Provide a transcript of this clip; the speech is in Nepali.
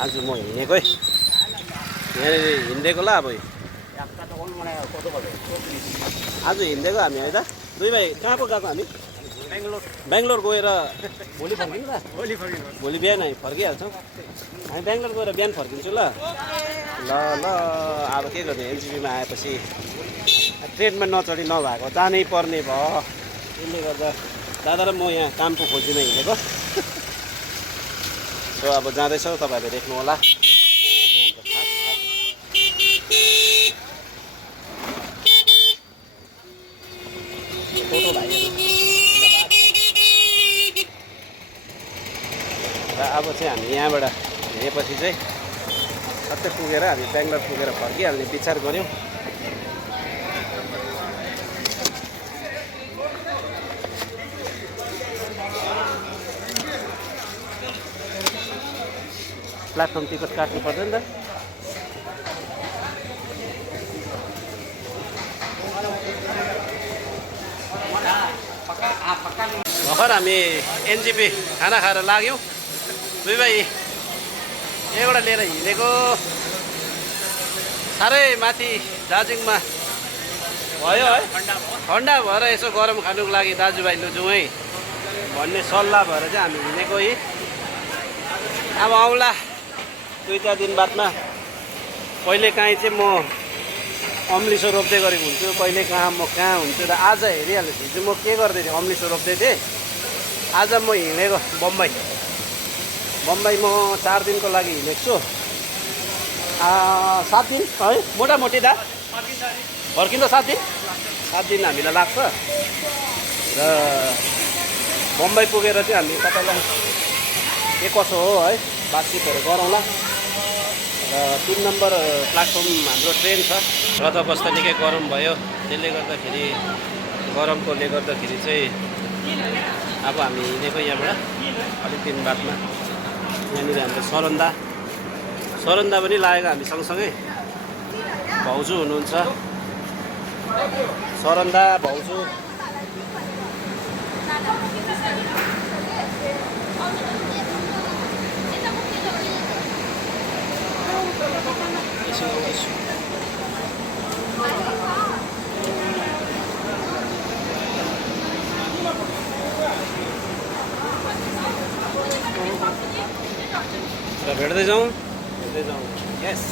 आज म हिँडेको है यहाँनिर हिँडेको ल अब आज हिँडेको हामी है त दुई भाइ कहाँ पो गएको हामी बेङ्गलोर गएर भोलि फर्किनु त भोलि बिहान फर्किहाल्छौँ हामी बेङ्गलोर गएर बिहान फर्किन्छु ल ल ल अब के गर्ने एनजिपीमा आएपछि ट्रेनमा नचढी नभएको जानै पर्ने भयो त्यसले गर्दा दादा र म यहाँ कामको खोजीमा हिँडेको सो अब जाँदैछौँ तपाईँहरूले देख्नु होला र अब चाहिँ हामी यहाँबाट हिँडेपछि चाहिँ सबै पुगेर हामी बेङ्गलोर पुगेर फर्किहाल्ने विचार गऱ्यौँ प्लाटफर्म टिकट काट्नु पर्दैन नि त भर्खर हामी एनजिपी खाना खाएर लाग्यौँ दुई भाइ यहाँबाट लिएर हिँडेको साह्रै माथि दार्जिलिङमा भयो है ठन्डा भएर यसो गरम खानुको लागि दाजुभाइ लुजौँ है भन्ने सल्लाह भएर चाहिँ हामी हिँडेको है अब आउँला 2-4 दिन बादमा कहिले काहीँ चाहिँ म अम्लिसो रोप्दै गरेको हुन्छु कहिले कहाँ म कहाँ हुन्छु र आज हेरिहाल्छु हिजो म के गर्दै थिएँ अम्लिसो रोप्दै थिएँ आज म हिँडेको बम्बई म 4 दिनको लागि हिँडेको छु 7 दिन है मोटामोटी दा फर्किँदा 7 दिन हामीलाई लाग्छ र बम्बई पुगेर चाहिँ हामी तपाईँलाई के कसो हो है बातचितहरू गरौँला र 3 नम्बर प्लाटफर्म हाम्रो ट्रेन छ रदबस्त निकै गरम भयो त्यसले गर्दाखेरि गरमकोले गर्दाखेरि चाहिँ अब हामी हिँडेको यहाँबाट अलिक दिन बादमा यहाँनिर हाम्रो सरन्दा पनि लागेको हामी सँगसँगै भाउजू हुनुहुन्छ सरन्दा भाउजू भेट्दै जाउँ यस